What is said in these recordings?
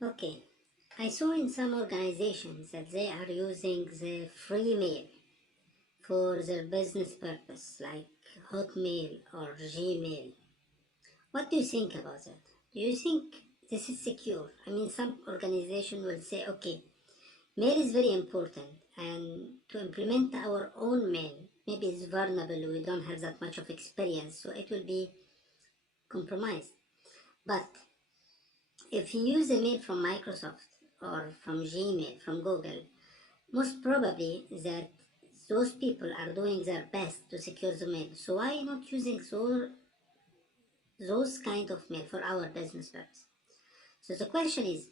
Okay, I saw in some organizations that they are using the free mail for their business purpose, like Hotmail or Gmail. What do you think about that? Do you think this is secure? I mean, some organization will say, okay, mail is very important, and to implement our own mail, maybe it's vulnerable, we don't have that much of experience, so it will be compromised. But if you use a mail from Microsoft or from Gmail, from Google, most probably that those people are doing their best to secure the mail. So why not using those kind of mail for our business purpose? So the question is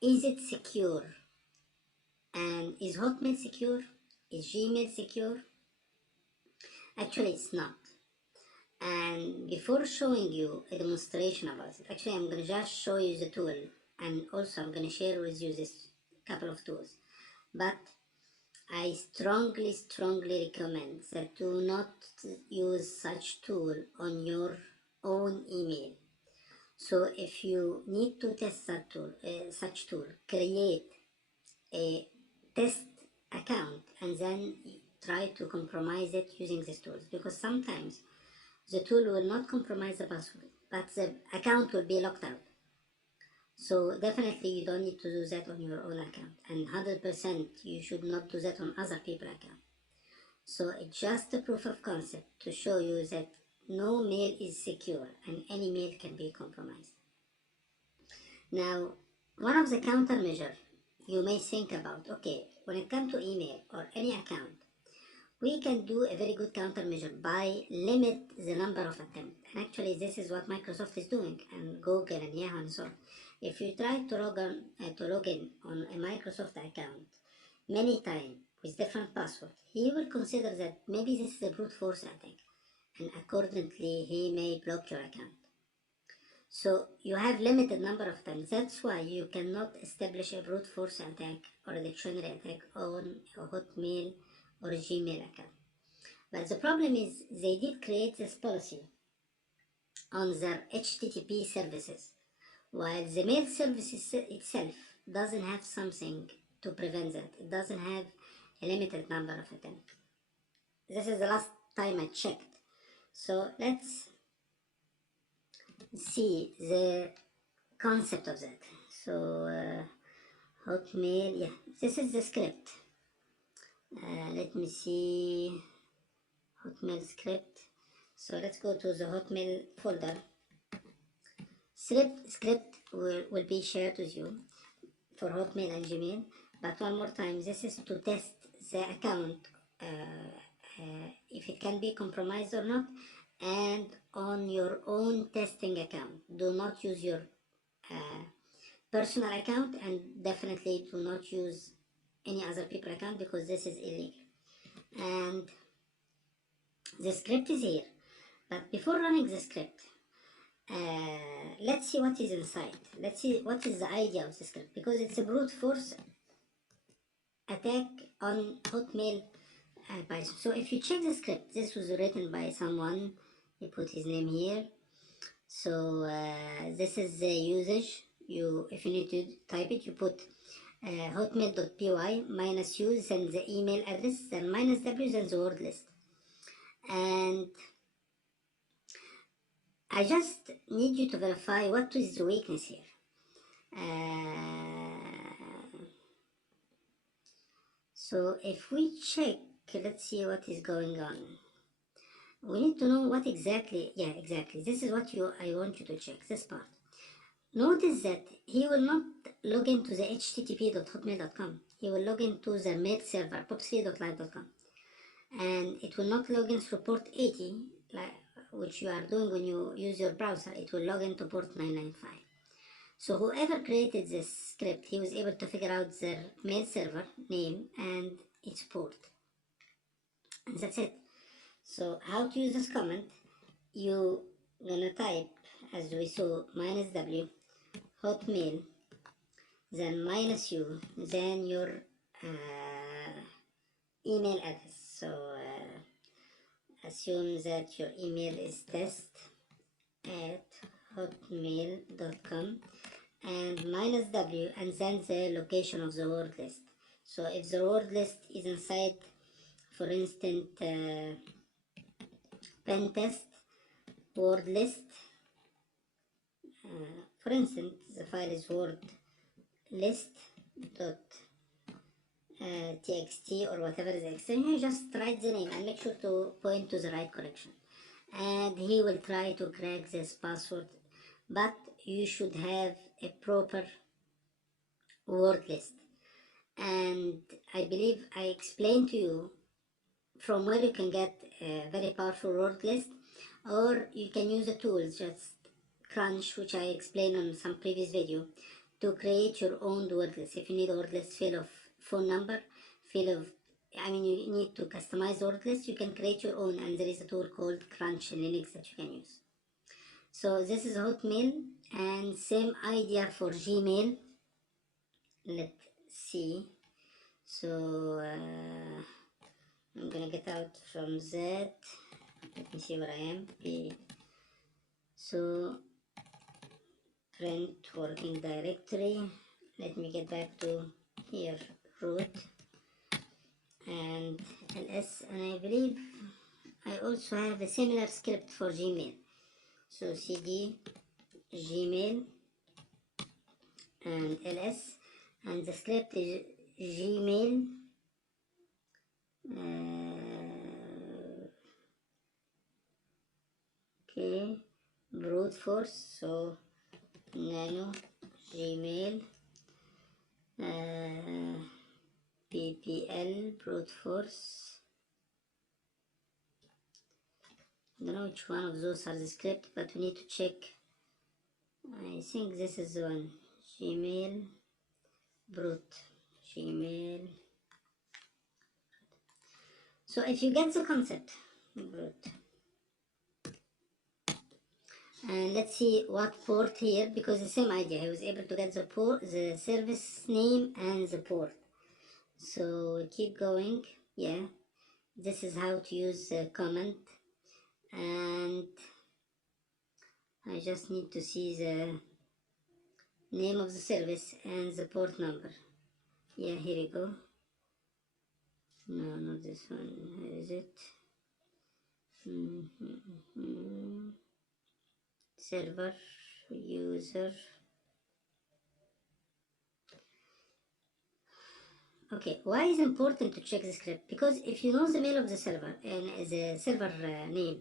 it secure? And is Hotmail secure? Is Gmail secure? Actually, it's not. And before showing you a demonstration about it, actually I'm gonna just show you the tool, and also I'm gonna share with you this couple of tools. But I strongly recommend that do not use such tool on your own email. So if you need to test such tool, create a test account and then try to compromise it using these tools, because sometimes the tool will not compromise the password, but the account will be locked out. So definitely you don't need to do that on your own account, and 100% you should not do that on other people's account. So it's just a proof of concept to show you that no mail is secure and any mail can be compromised. Now, one of the countermeasures you may think about, okay, when it comes to email or any account, we can do a very good countermeasure by limit the number of attempts. And actually this is what Microsoft is doing, and Google and Yahoo and so on. If you try to log in on a Microsoft account many times with different passwords, he will consider that maybe this is a brute force attack, and accordingly he may block your account. So you have limited number of times. That's why you cannot establish a brute force attack or a dictionary attack on a Hotmail or a Gmail account. But the problem is they did create this policy on their HTTP services, while the mail service itself doesn't have something to prevent that. It doesn't have a limited number of attempts. This is the last time I checked. So let's see the concept of that. So Hotmail, yeah, this is the script. Let me see, Hotmail script. So let's go to the Hotmail folder. Script will be shared with you for Hotmail and Gmail, but one more time, this is to test the account, if it can be compromised or not, and on your own testing account. Do not use your personal account, and definitely do not use any other people account, because this is illegal. And the script is here, but before running the script, let's see what is inside. Let's see what is the idea of the script, because it's a brute force attack on Hotmail Python. So if you check the script, this was written by someone, he put his name here. So this is the usage. If you need to type it, you put hotmail.py -u, then the email address, then -w, then the word list. And I just need you to verify what is the weakness here. So if we check, let's see what is going on. We need to know what exactly, yeah, exactly. This is what I want you to check, this part. Notice that he will not log into the http.hotmail.com. He will log into the mail server, pop3.live.com. And it will not log in through port 80, which you are doing when you use your browser. It will log into port 995. So whoever created this script, he was able to figure out their mail server name and its port. And that's it. So how to use this command? You gonna type, as we saw, -w, hotmail, then -u, then your email address. So assume that your email is test@hotmail.com, and minus W, and then the location of the word list. So if the word list is inside, for instance, pen test word list, for instance, the file is word list dot txt or whatever is the extension, you just write the name and make sure to point to the right connection, and he will try to crack this password. But you should have a proper word list, and I believe I explained to you from where you can get a very powerful word list, or you can use the tools, just Crunch, which I explained on some previous video, to create your own word list. If you need a word list fill of phone number, you need to customize the word list, you can create your own, and there is a tool called Crunch in Linux that you can use. So this is Hotmail, and same idea for Gmail. Let's see. So I'm gonna get out from that. Let me see where I am. So print working directory. Let me get back to here, root and ls, and I believe I also have a similar script for Gmail. So cd Gmail and ls, and the script is Gmail okay, brute force. So nano Gmail ppl brute force. I don't know which one of those are the script, but we need to check. I think this is the one. Gmail brute. Gmail. So if you get the concept, brute. And let's see what port here, because the same idea, I was able to get the port, the service name and the port. So keep going. Yeah, this is how to use the command, and I just need to see the name of the service and the port number. Yeah, here we go. No, not this one. Where is it? Server, user. Okay, why is it important to check the script? Because if you know the mail of the server and the server name,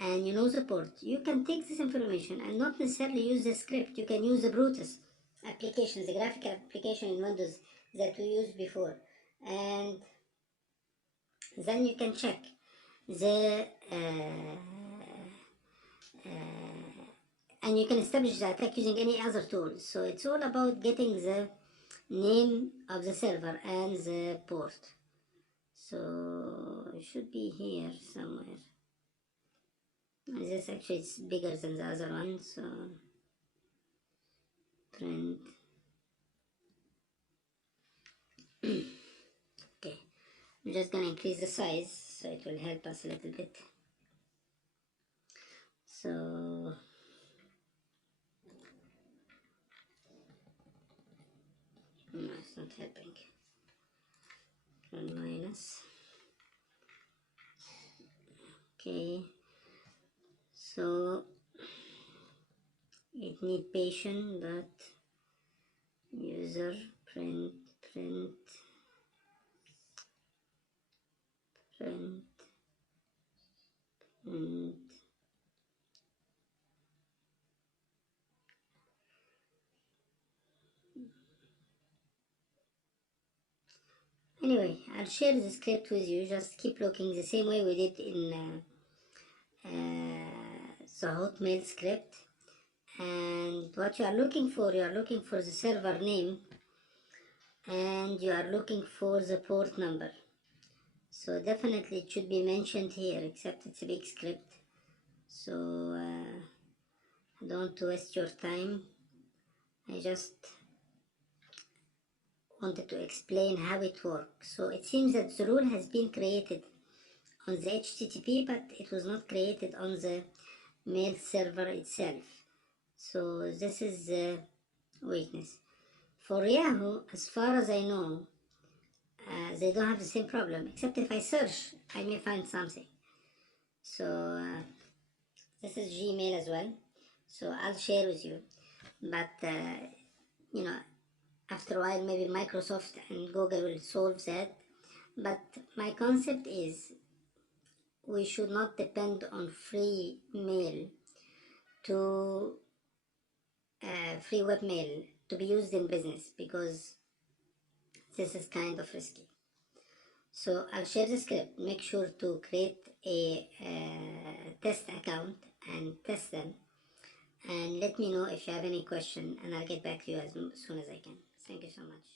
and you know the port, you can take this information and not necessarily use the script. You can use the Brutus application, the graphical application in Windows that we used before, and then you can check the and you can establish the attack using any other tool. So it's all about getting the name of the server and the port. So it should be here somewhere. This actually is bigger than the other one, so print. Okay, I'm just gonna increase the size so it will help us a little bit. So no, it's not helping. And minus. Okay, so it need patient, but user print print. Anyway, I'll share the script with you. Just keep looking the same way we did in the Hotmail script. And what you are looking for the server name, and you are looking for the port number. So definitely it should be mentioned here, except it's a big script. So don't waste your time. I just wanted to explain how it works. So it seems that the rule has been created on the HTTP, but it was not created on the mail server itself. So this is weakness. For Yahoo, as far as I know, they don't have the same problem, except if I search, I may find something. So this is Gmail as well, so I'll share with you. But you know, after a while, maybe Microsoft and Google will solve that. But my concept is we should not depend on free mail to free webmail to be used in business, because this is kind of risky. So I'll share the script. Make sure to create a test account and test them, and let me know if you have any question, and I'll get back to you as soon as I can. Thank you so much.